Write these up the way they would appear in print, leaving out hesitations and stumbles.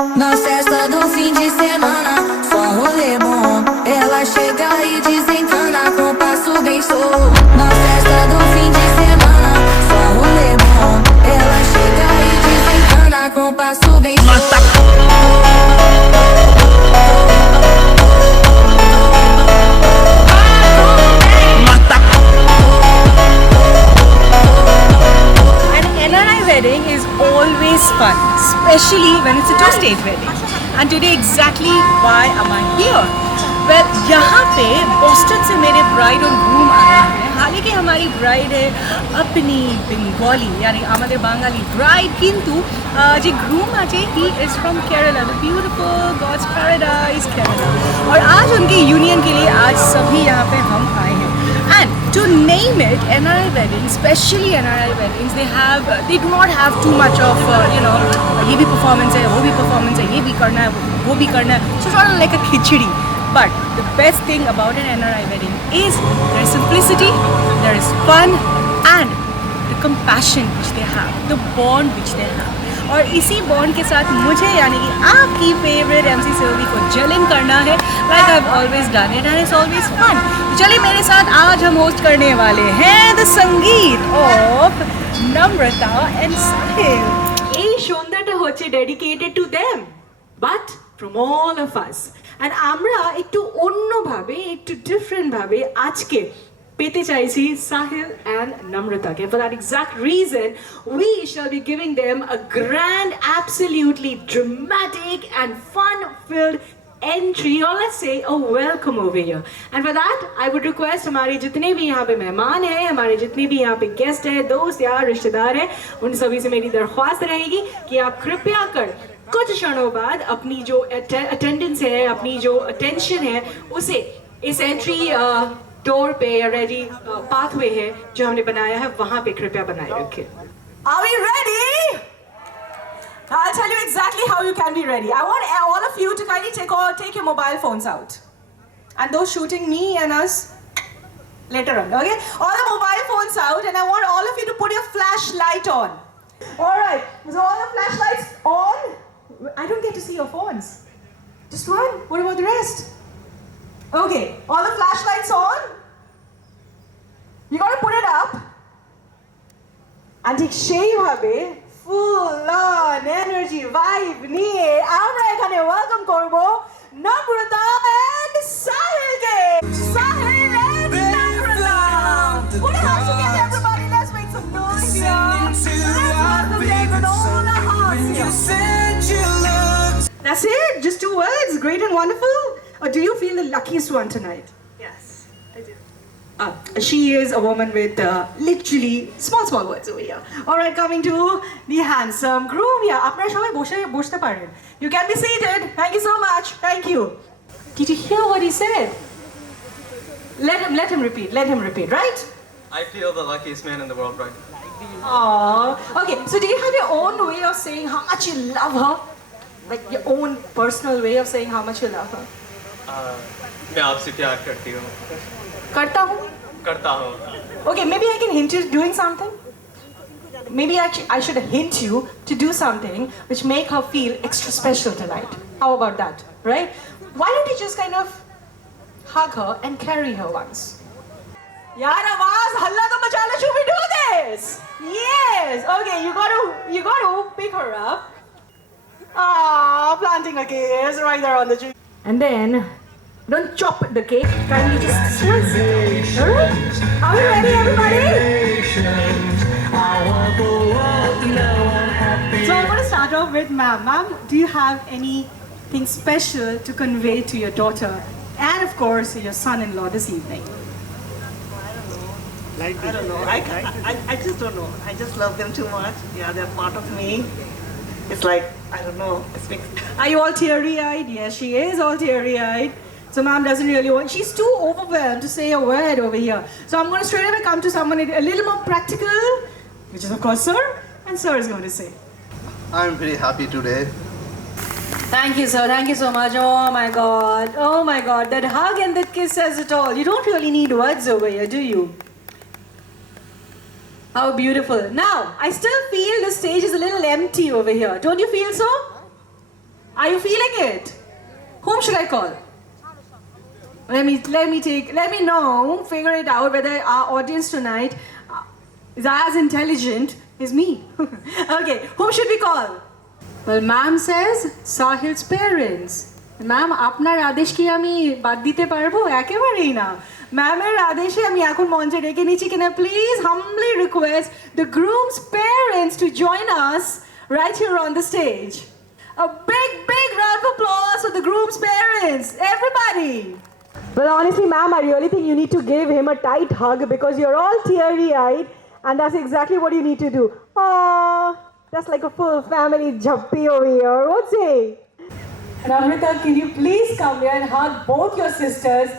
Na festa do fim de semana, só rolê bom. Ela chega e desencana com passo bem solto. Na festa do fim de semana, só rolê bom. Ela chega e desencana com passo bem solto. Wedding is always fun, especially when it's a two-stage wedding. And today exactly why am I here? Well, यहाँ पे Boston से मेरे bride और groom आए हैं. हालांकि हमारी bride है अपनी बंगाली यानी हमारे बंगाली ब्राइड, किंतु जो ग्रूम আছে he is from Kerala, the beautiful God's paradise Kerala. और आज उनके यूनियन के लिए आज सभी यहाँ पे हम आए हैं. And to name it, NRI weddings, especially NRI weddings, they do not have too much of ये भी performance है, वो भी performance है, ये भी करना है, वो भी करना है. So sort of like a khichdi. But the best thing about an NRI wedding is there is simplicity, there is fun, and the compassion which they have, the bond which they have. और इसी bond के साथ मुझे यानी कि आपकी favourite MC Silvi को जलिंग करना है, like I've always done it and it's always fun. चलिए मेरे साथ आज हम होस्ट करने वाले हैं द संगीत ऑफ नम्रता एंड साहिल. এই সন্ধ্যাটা হচ্ছে dedicated to them but from all of us. And আমরা একটু অন্যভাবে একটু ডিফারেন্ট ভাবে আজকে পেতে চাইছি Sahil and Namrata. For that exact reason, we shall be giving them a grand, absolutely dramatic and fun-filled entry, or let's say a welcome over here. And for that, I would request हमारे जितने भी यहाँ पे मेहमान हैं, हमारे जितने भी यहाँ पे गेस्ट हैं, दोस्त यार रिश्तेदार हैं, उन सभी से मेरी दरख्वास्त रहेगी कि आप कृपया कर कुछ क्षणों बाद अपनी जो अटेंडेंस है, अपनी जो अटेंशन है, उसे इस एंट्री डोर पे या रेडी पाथवे है जो हमने बनाया है वहां पे कृपया बनाए रखें. Are we ready? I'll tell you exactly how you can be ready. I want all of you to kindly take your mobile phones out, and those shooting me and us later on. Okay, all the mobile phones out, and I want all of you to put your flashlight on. All right, so all the flashlights on. I don't get to see your phones. Just one. What about the rest? Okay, all the flashlights on. You gotta put it up. And ঠিক সেইভাবে full on energy vibe নিয়ে আমরা এখানে welcome করব নম্রতা and Sahil K. Sahil and নম্রতা. Put your hands together everybody. Let's make some noise here. Let's welcome them with all the hearts here. That's it? Just two words? Great and wonderful? Or do you feel the luckiest one tonight? Yes, I do. She is a woman with literally small words over here. All right, coming to the handsome groom. Yeah, আপনারা সবাই বসতে পারেন. You can be seated. Thank you so much. Thank you. Did you hear what he said? Let him repeat. Let him repeat. Right? I feel the luckiest man in the world right now. Aww. Okay. So do you have your own way of saying how much you love her? Like your own personal way of saying how much you love her? मैं आपसे प्यार करती हूँ. करता हूँ. Okay, maybe I can hint you doing something. Maybe I should hint you to do something which make her feel extra special tonight. How about that, right? Why don't you just kind of hug her and carry her once? Yaar, awaaz halla to machana, should we do this? Yes. Okay, you got to pick her up. Planting a kiss right there on the tree. And then, don't chop the cake, kindly just slice it. Alright? Are we ready, everybody? So I'm going to start off with ma'am. Ma'am, do you have anything special to convey to your daughter and, of course, your son-in-law this evening? I don't know. I just don't know. I just love them too much. Yeah, they're part of me. It's like, I don't know. Are you all teary-eyed? Yes, she is all teary-eyed. So ma'am doesn't really want, she's too overwhelmed to say a word over here. So I'm going to straight away come to someone a little more practical, which is of course sir, and sir is going to say. I'm very happy today. Thank you sir, thank you so much. Oh my god, that hug and that kiss says it all. You don't really need words over here, do you? How beautiful. Now, I still feel the stage is a little empty over here. Don't you feel so? Are you feeling it? Whom should I call? Let me know, figure it out whether our audience tonight is as intelligent as me. Okay, whom should we call? Well, ma'am says Sahil's parents. Ma'am আপনার আদেশ কি আমি বাদ দিতে পারবো? একেবারেই না। ম্যামের আদেশে আমি এখন মঞ্চে ডেকে নিচ্ছি, can I please humbly request the groom's parents to join us right here on the stage. A big round of applause for the groom's parents, everybody. Well, honestly, ma'am, I really think you need to give him a tight hug because you're all teary-eyed, and that's exactly what you need to do. Oh, that's like a full family jumpy over here. What's it? And Amrita, can you please come here and hug both your sisters,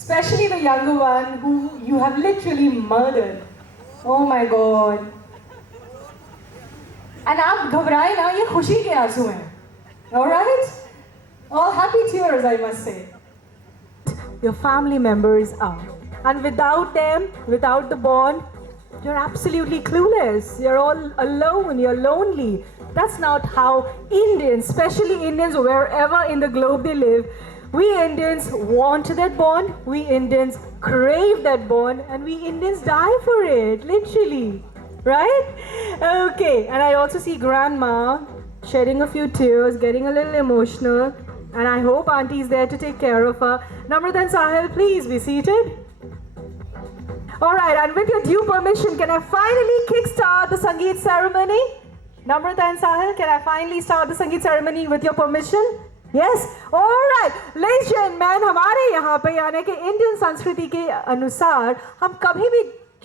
especially the younger one who you have literally murdered. Oh my God. And आप घबराए ना, ये खुशी के आंसू हैं. All right? All happy tears, I must say. Your family members are. And without them, without the bond, you're absolutely clueless. You're all alone. You're lonely. That's not how Indians, especially Indians wherever in the globe they live, we Indians want that bond. We Indians crave that bond. And we Indians die for it, literally. Right? Okay. And I also see grandma shedding a few tears, getting a little emotional. And I hope auntie is there to take care of her. Namrata and Sahil, please be seated. Alright, and with your due permission, can I finally kickstart the Sangeet ceremony? Namrata and Sahil, can I finally start the Sangeet ceremony with your permission? Yes? Alright, ladies and gentlemen, हमारे यहाँ पे यानी कि Indian संस्कृति के अनुसार हम कभी भी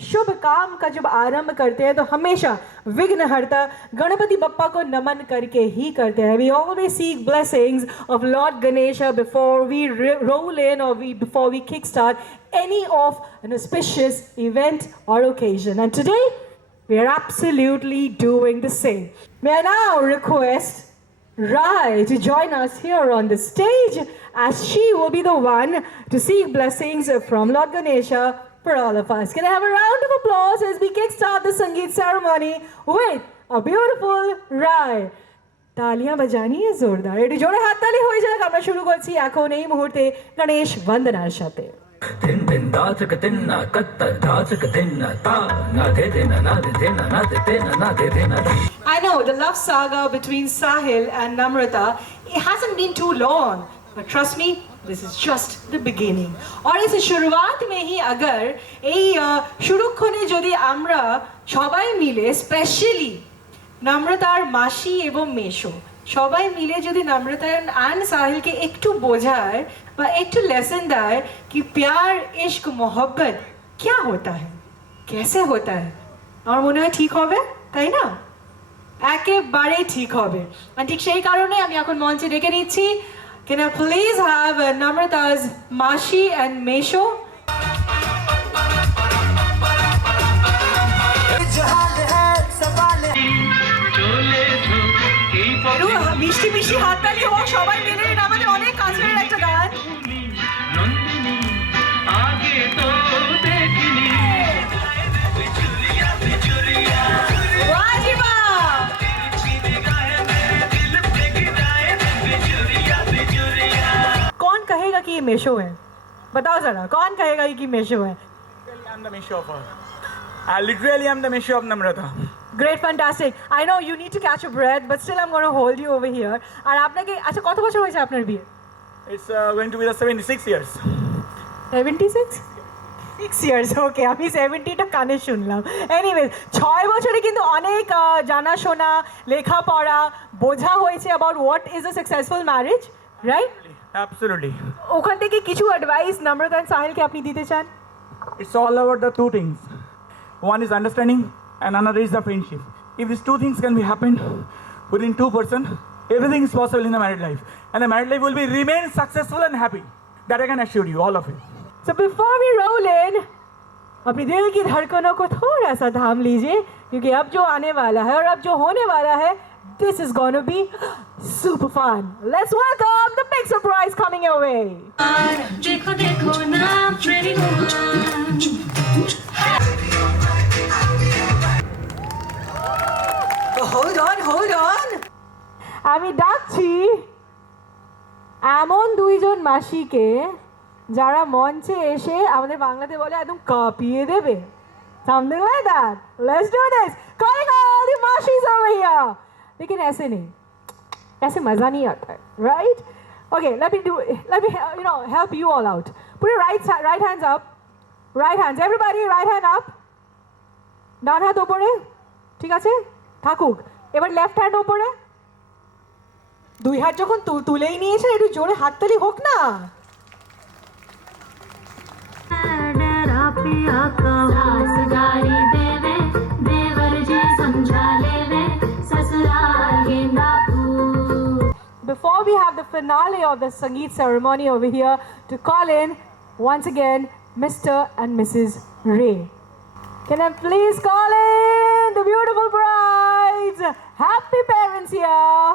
शुभ काम का जब आरंभ करते हैं तो हमेशा विघ्नहर्ता गणपति बप्पा को नमन करके ही करते हैं. We always seek blessings of Lord Ganesha before we roll in or before we kickstart any of an auspicious event or occasion. And today we are absolutely doing the same. May I now request Rai to join us here on the stage as she will be the one to seek blessings from Lord Ganesha for all of us. Can I have a round of applause as we kickstart the Sangeet ceremony with a beautiful Rai. तालियां बजानी है जोरदार. এটি জোরে হাততালি হয়ে যাক. আমরা শুরু করছি এখন এই মুহূর্তে গণেশ বন্দনার সাথে. दिन दिन दाचक दिन ना कत्तर दाचक दिन ना ता ना दे देना ना दे देना ना दे देना ना दे देना. I know the love saga between Sahil and Namrata, it hasn't been too long, but trust me, this is just the beginning. और इस शुरुआत में ही अगर এই শুরুক্ষণে যদি আমরা সবাই মিলে স্পেশালি নম্রতার মাসি এবং মেশো সবাই মিলে যদি নম্রতা एंड साहिलকে একটু বোঝায় বা একটু लेसन দেয় कि प्यार इश्क मोहब्बत क्या होता है कैसे होता है আমার মনে হয় ঠিক হবে তাই না একেবারে ঠিক হবে আর ঠিক সেই কারণে আমি এখন মঞ্চে ডেকে নিচ্ছি Can I please have Namrata's Mashi and Mesho? মিষ্টি মিষ্টি হাততালি হোক সবাই মিলে এটা আমাদের অনেক কাছের একটা গান कौन कहेगा कि ये मेशो है बताओ जरा कौन कहेगा कि मेशो है I'm the Mesho of her. Literally, I'm the Mesho of Namrata. Great, fantastic. I know you need to catch your breath, but still I'm going to hold you over here. আর আপনাকে আচ্ছা কত বছর হয়েছে আপনার বিয়ে? It's going to be the 76 years. 76? 6 years, okay. আমি 70টা কানে শুনলাম. Anyways, 6 বছরে কিন্তু অনেক জানাশোনা, লেখাপড়া, বোঝা হয়েছে about what is a successful marriage, right? Absolutely. ওখান থেকে কিছু অ্যাডভাইস নম্রতা and সাহিলকে আপনি দিতে চান? It's all about the two things. One is understanding and another is the friendship. If these two things can be happened within two person, everything is possible in the married life. And the married life will be remain successful and happy. That I can assure you, all of it. So before we roll in, अपनी दिल की धड़कनों को थोड़ा सा थाम लीजिए क्योंकि अब जो आने वाला है और अब जो होने वाला है this is going to be super fun. Let's welcome the big surprise coming your way. देखो देखो ना pretty woman hold on আমি ডাকছি এমন দুইজন মাসিকে যারা মঞ্চে এসে আমাদের বাংলাতে বলে একদম কাঁপিয়ে দেবে, something like that. Let's do this. Calling all the Mashis over here. लेकिन ऐसे नहीं, ऐसे मजा नहीं आता है, right? Okay, let me help you all out. Put your right hands up. Right hands, everybody, right hand up. ডান হাত ওপরে, ঠিক আছে থাকুক। এবার লেফট হ্যান্ড ওপরে। দুই হাত যখন তুলেই নিয়েছেন একটু জোরে হাততালি হোক না। Before we have the finale of the Sangeet ceremony over here, to call in once again Mr. and Mrs. Ray. Can I please call in the beautiful brides? Happy parents here.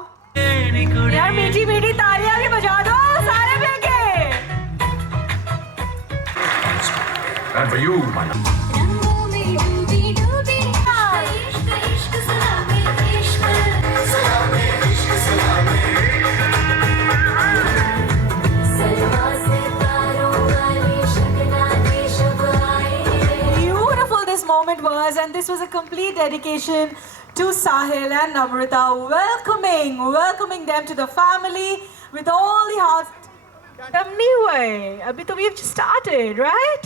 यार मीठी मीठी तालियां भी बजा दो सारे मिलके. And for you, my रंगों में डूबी डूबी इश्क इश्क सलामे इश्क सलामे इश्क सलामे सलवा से तारों वाली शगना के शब आए. Beautiful this moment was, and this was a complete dedication to Sahil and Namrata, welcoming them to the family with all the heart. Abhi to we've just started, right?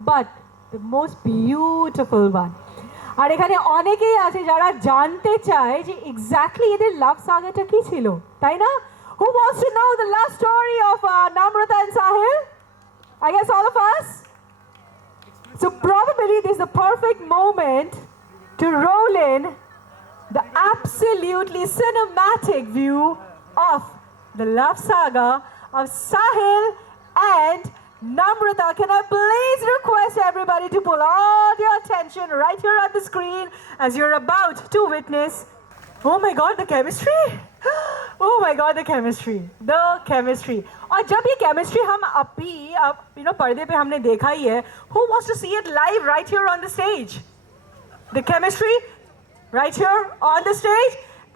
But the most beautiful one. আর এখানে অনেকেই আছে যারা জানতে চায় যে exactly এদের লাভ সাগাটা কি ছিল, তাই না? Who wants to know the love story of Namrata and Sahil? I guess all of us. So probably this is the perfect moment to roll in the absolutely cinematic view of the love saga of Sahil and Namrata. Can I please request everybody to pull all your attention right here on the screen as you're about to witness. Oh my God, the chemistry! Oh my God, the chemistry! The chemistry! और जब ये chemistry हम पर्दे पे हमने देखा ही है, who wants to see it live right here on the stage? The chemistry right here on the stage.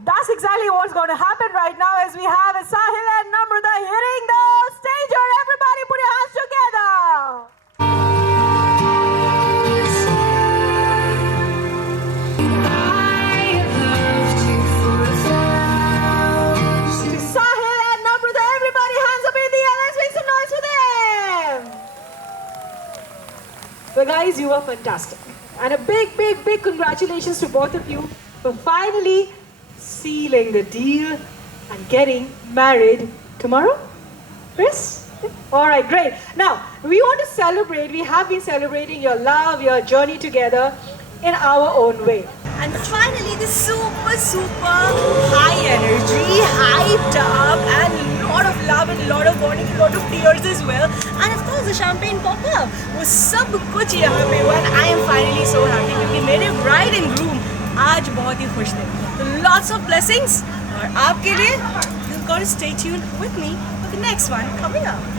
That's exactly what's going to happen right now as we have Sahil and Namrata hitting the stage. Everybody put your hands together. Sahil and Namrata, everybody hands up in the air. Let's make some noise for them. But guys, you were fantastic. And a big, big, big congratulations to both of you for finally sealing the deal and getting married tomorrow. Chris? All right, great. Now, we want to celebrate. We have been celebrating your love, your journey together in our own way. And finally, the super, super high energy, hyped up, and lot of love and lot of bonding, lot of tears as well. And of course, the champagne pop-up. वो सब कुछ यहाँ पे हुआ. And I am finally so happy क्योंकि मेरे bride and groom आज बहुत ही खुश थे. So lots of blessings. और आपके लिए, you've got to stay tuned with me for the next one coming up.